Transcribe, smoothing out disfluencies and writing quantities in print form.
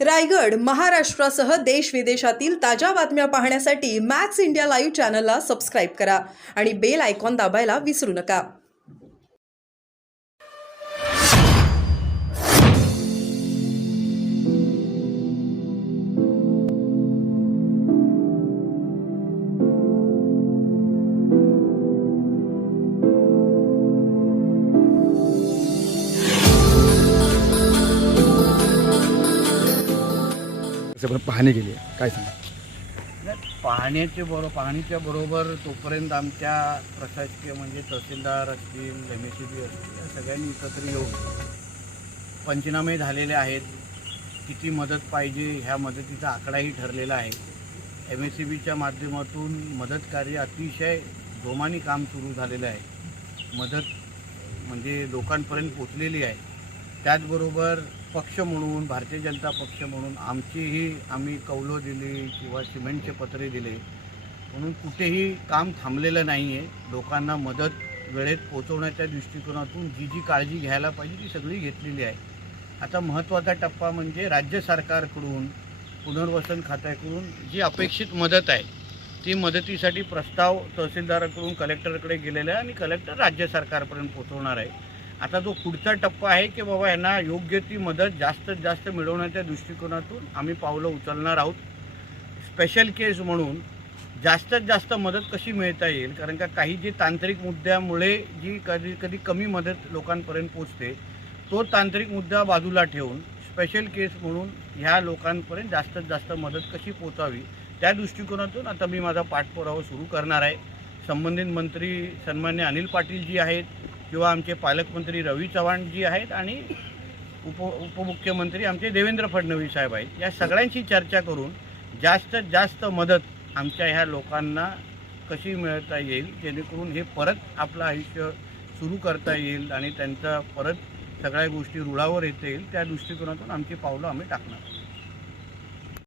रायगड, महाराष्ट्रासह देश विदेशातील ताज्या बातम्या पाहण्यासाठी मॅक्स इंडिया लाईव्ह चॅनलला सबस्क्राईब करा आणि बेल आयकॉन दाबायला विसरू नका. आपण पाहणी केली आहे, काय सांगा? पाहणीच्या बरोबर तोपर्यंत आमच्या प्रशासकीय म्हणजे तहसीलदार असतील, MSCB असतील, या सगळ्यांनी एकत्र येऊन पंचनामे झालेले आहेत. किती मदत पाहिजे ह्या मदतीचा आकडाही ठरलेला आहे. MSCBच्या माध्यमातून मदत कार्य अतिशय जोमाने काम सुरू झालेलं आहे. मदत म्हणजे लोकांपर्यंत पोचलेली आहे. त्याचबरोबर पक्ष म्हणून, भारतीय जनता पक्ष म्हणून आम्ही कौलं दिली किंवा सिमेंटचे पत्रे दिले म्हणून कुठेही काम थांबलेलं नाही आहे. लोकांना मदत वेळेत पोचवण्याच्या दृष्टिकोनातून जी काळजी घ्यायला पाहिजे ती सगळी घेतलेली आहे. आता महत्त्वाचा टप्पा म्हणजे राज्य सरकारकडून, पुनर्वसन खात्याकडून जी अपेक्षित मदत आहे ती मदतीसाठी प्रस्ताव तहसीलदाराकडून कलेक्टरकडे गेलेला आहे आणि कलेक्टर राज्य सरकारपर्यंत पोचवणार आहे. आता जो पुढचा टप्पा आहे की बाबा यांना योग्य ती मदत जास्तीत जास्त मिळवण्याच्या दृष्टिकोनातून आम्ही पावलं उचलणार आहोत. स्पेशल केस म्हणून जास्तीत जास्त मदत कशी मिळता येईल, कारण का काही जे तांत्रिक मुद्द्यामुळे जी कधी कमी मदत लोकांपर्यंत पोचते, तो तांत्रिक मुद्दा बाजूला ठेवून स्पेशल केस म्हणून ह्या लोकांपर्यंत जास्तीत जास्त मदत कशी पोचावी त्या दृष्टिकोनातून आता मी माझा पाठपुरावा सुरू करणार आहे. संबंधित मंत्री सन्मान्य अनिल पाटील जी आहेत किंवा आमचे पालकमंत्री रवी चव्हाण जी आहेत आणि उपमुख्यमंत्री आमचे देवेंद्र फडणवीस साहेब आहेत, या सगळ्यांशी चर्चा करून जास्तीत जास्त मदत आमच्या ह्या लोकांना कशी मिळवता येईल, जेणेकरून हे परत आपलं आयुष्य सुरू करता येईल आणि त्यांचा परत सगळ्या गोष्टी रुळावर येता येईल, त्या दृष्टिकोनातून आमची पावलं आम्ही टाकणार.